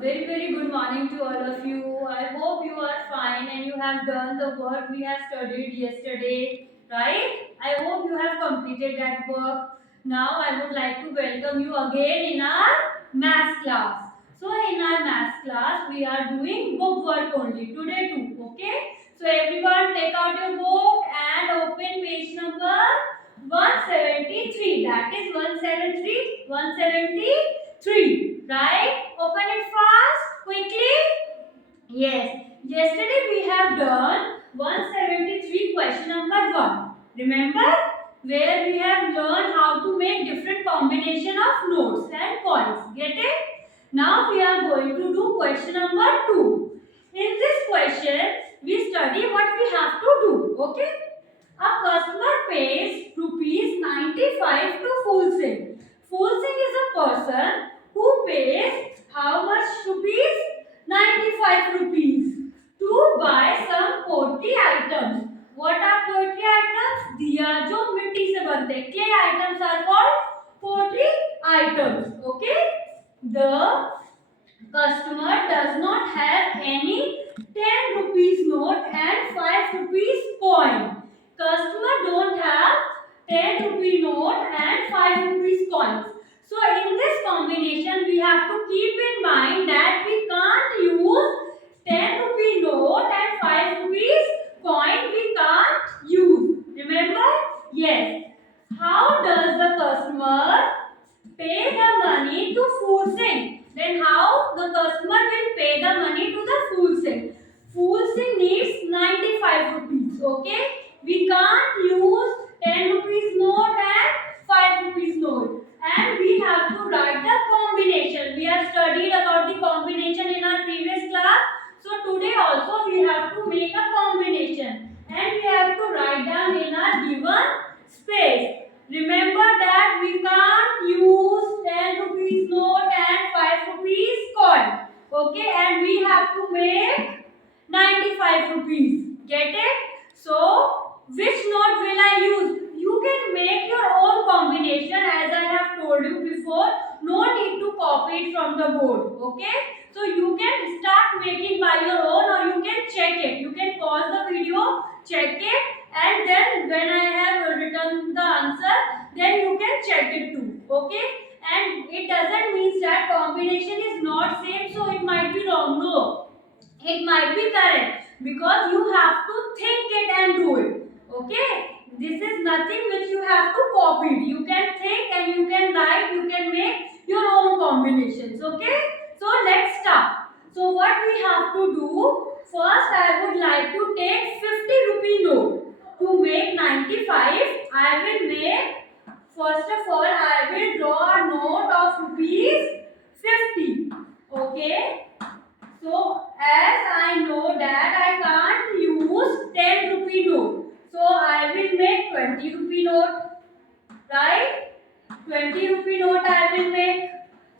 very good morning to all of you. I hope you are fine and you have done the work we have studied yesterday, right? I hope you have completed that work. Now I would like to welcome you again in our math class. So in our math class we are doing book work only today too, okay? So everyone take out your book and open page number 173. That is 173, right? Open it fast, quickly. Yes. Yesterday we have done 173 question number 1. Remember? Where we have learned how to make different combination of notes and coins. Get it? Now we are going to do question number 2. In this question, we study what we have to do. Okay? A customer pays rupees 95 to Fulsing. Fulsing is a person who pays how much rupees? 95 rupees to buy some pottery items. What are pottery items? दिया जो मिट्टी से बनते हैं. Clay items are called pottery items. Okay? The customer does not have any 10 rupees note and 5 rupees coin. Customer don't have 10 rupee note and 5 rupees coins. So in this combination we have to keep in mind that we can't use 10 rupee note and 5 rupees coin. We can't use. Remember? Yes. How does the customer pay the money to Fulsing? Then how the customer will pay the money to the Fulsing? Fulsing needs 95 rupees. Okay? We can't use 10 rupees note and 5 rupees note. And we have to write the combination. We have studied about the combination in our previous class. So today also we have to make a combination. And we have to write down in our given space. Remember that we can't use 10 rupees note and 5 rupees coin. Okay, and we have to make 95 rupees. Get it? So, which note will I use? You can make your own combination as I have told you before. No need to copy it from the board. Okay? So, you can start making by your own or you can check it. You can pause the video, check it, and then when I have written the answer, then you can check it too. Okay? And it doesn't mean that combination is not same, so it might be wrong. No. It might be correct because you have to think it and do it. Okay? This is nothing which you have to copy. You can think and you can write, you can make your own combinations. Okay? So let's start. So what we have to do, first I would like to take 50 rupee note. To make 95, I will make, first of all, I will draw a note of rupees 50. Okay? So, as I know that I can't use 10 rupee note. So, I will make 20 rupee note. Right? 20 rupee note I will make.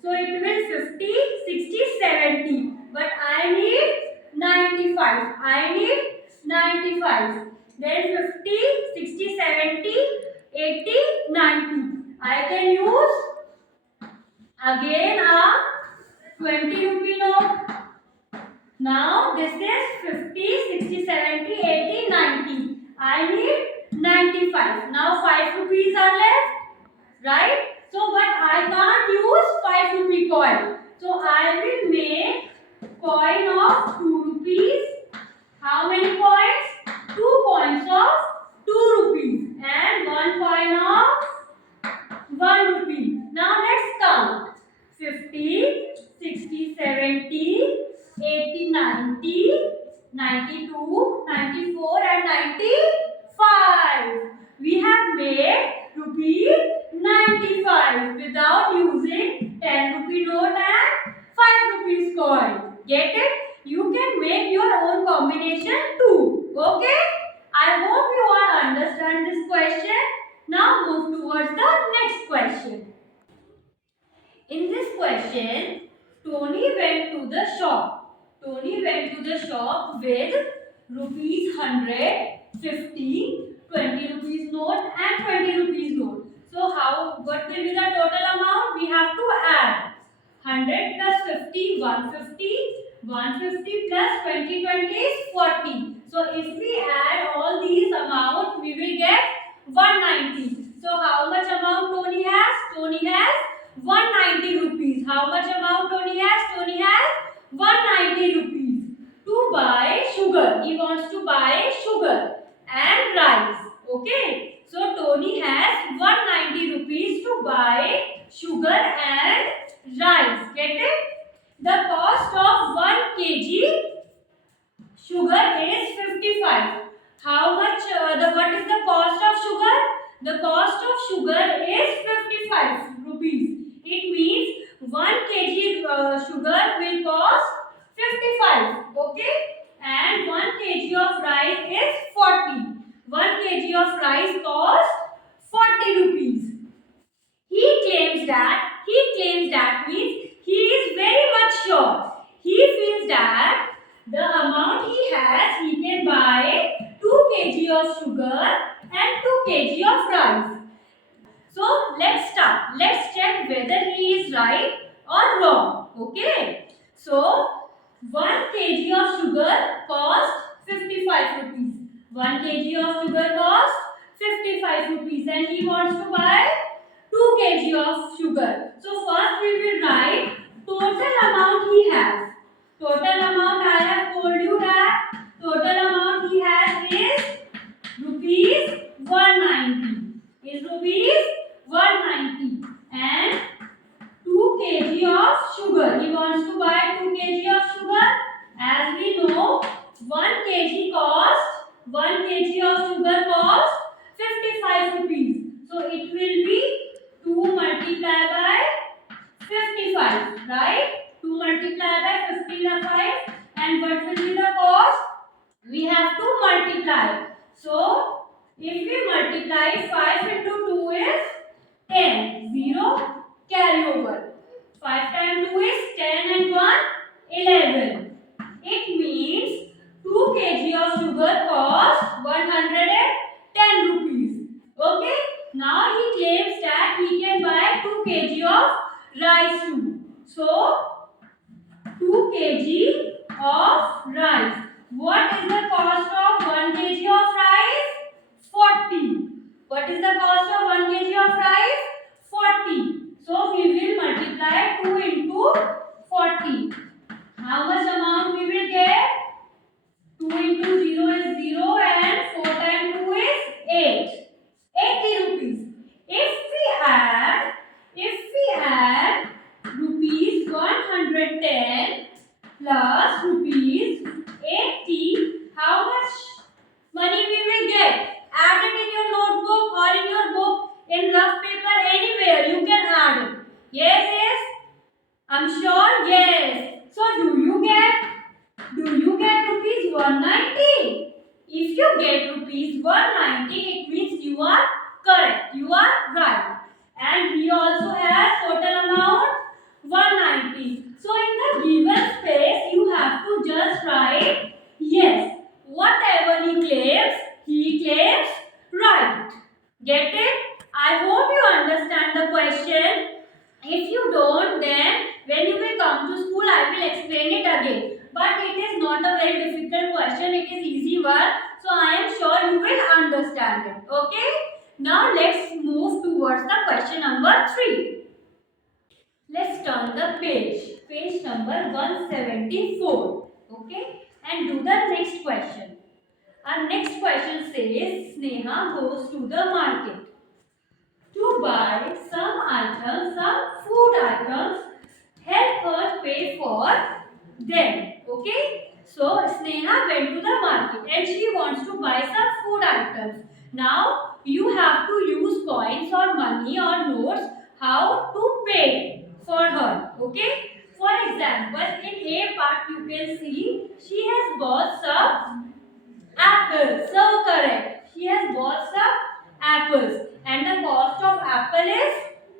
So, it will 50, 60, 70. But I need 95. I need 95. Then 50, 60, 70, 80, 90. I can use again a 20 rupee note. Now this is 50, 60, 70, 80, 90. I need 95. Now 5 rupees are left. Right? So but I can't use 5 rupee coin. So I will make coin of 2 rupees. How many coins? 2 coins of 2 rupees. And 1 coin of 1 rupee. Now let's count. 50, 60, 70, 80, 90, 92, 94 and 95. We have made rupee 95 without using 10 rupee note and 5 rupees coin. Get it? You can make your own combination too. Okay? I hope you all understand this question. Now move towards the next question. In this question, Tony went to the shop. Tony went to the shop with rupees 100, 50, 20 rupees note and 20 rupees note. So what will be the total amount? We have to add. 100 plus 50, 150. 150 plus 20, 20 is 40. So if we add all these amounts, we will get 190. So how much amount Tony has? Tony has 190 rupees. How much amount Tony has? Tony has 190 rupees to buy sugar. He wants to buy sugar and rice. Okay. So Tony has 190 rupees to buy sugar and rice. Get it? The cost of 1 kg sugar is 55. How much? What is the cost of sugar? The cost of sugar is 55 rupees. It means 1 kg sugar will cost 55. Okay? And 1 kg of rice is 40. 1 kg of rice costs 40 rupees. He claims that means he is very much sure. He feels that the amount he has, he can buy 2 kg of sugar and 2 kg of rice. So let's start. Let's check whether he is right or wrong. Okay. So 1 kg of sugar cost 55 rupees. 1 kg of sugar cost 55 rupees and he wants to buy 2 kg of sugar. So first we will write total amount he has. Total amount I have told you that total amount he has is rupees 190. Is rupees 190 and 2 kg of sugar. He wants to buy 2 kg of sugar. As we know 1 kg of sugar cost 55 rupees. So it will be 2 multiplied by 55, right? 2 multiplied by 55 and what will be the cost? We have to multiply. So if we multiply 5 into 2 is 10. 0 carry over. 5 times 2 is 10 and 1 11. It means 2 kg of sugar costs 110 rupees. Okay. Now he claims that he can buy 2 kg of rice too. So 2 kg of rice. What is the cost of 1 kg of rice? 40. What is the cost of 1 kg of rice? 40. So we will multiply 2 into 40. How much amount we will get? 2 into 0 is 0 and 4 times 2 is 8. 80 rupees. If we add rupees 110 plus rupees 80, how much money we will get? Add it in your notebook or in your book, in rough paper, anywhere you can add it. Yes, yes. I'm sure. Yes. So do you get rupees 190? If you get rupees 190, it means you are correct. You are right. And he also has total amount 190. So in the given space, you have to just write yes. Whatever he claims right. Get it? I hope you understand the question. If you don't, then when you will come to school, I will explain it again. But it is not a very difficult question. It is easy one. So I am sure you will understand it. Okay? Now let's move towards the question number 3. Let's turn the page. Page number 174. Okay? And do the next question. Our next question says, Sneha goes to the market to buy some items, some food items. Help her pay for them. Okay? So Sneha went to the market and she wants to buy some food items. Now you have to use coins or money or notes how to pay for her. Okay? For example, in A part you can see she has bought some apples. So correct. She has bought some apples and the cost of apple is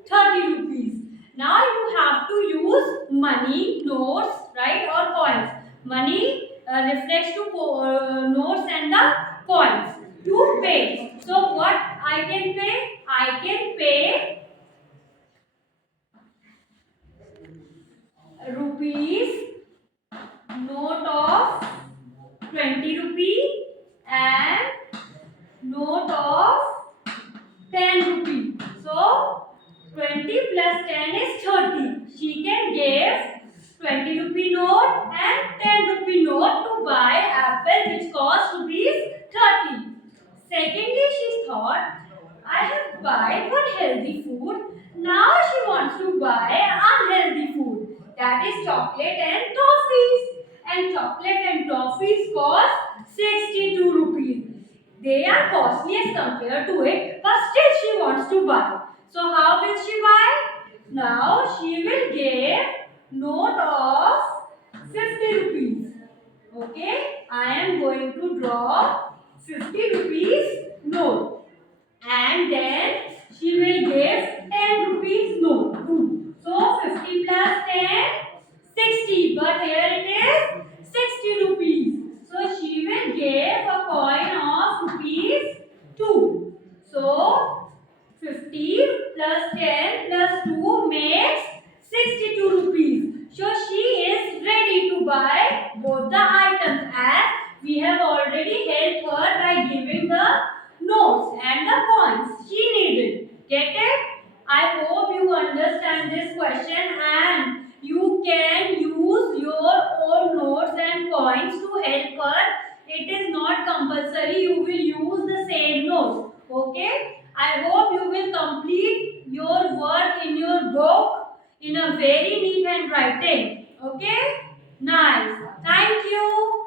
30 rupees. Now you have to use money, notes, right, or coins. Money reflects to notes and the coins to pay. So what I can pay? I can pay rupees, note of 20 rupee and note of 10 rupee. So 20 plus 10 is 30. She can give 20 rupee note and 10 rupee note to buy apple which cost rupees 30. Secondly, she thought, I have buy one healthy food. Now she wants to buy unhealthy food. That is chocolate and toffees. And chocolate and toffees cost 62 rupees. They are costly as compared to it, but still she wants to buy. So how will she buy? Now she will give note of 50 rupees. Okay, I am going to draw 50 rupees note. And then she will give 10 rupees note too. So 50 plus 10, 60. But here it is 60 rupees. So she will give a coin of rupees 2. So 50 plus 10 plus 2 makes 62 rupees. So she is ready to buy both the items as we have already helped her by giving the notes and the coins she needed. Get it? I hope you understand this question and you can use your own notes and coins to help her. It is not compulsory you will use the same notes. Okay? I hope you will complete your work in your book in a very neat handwriting. Okay? Nice. Thank you.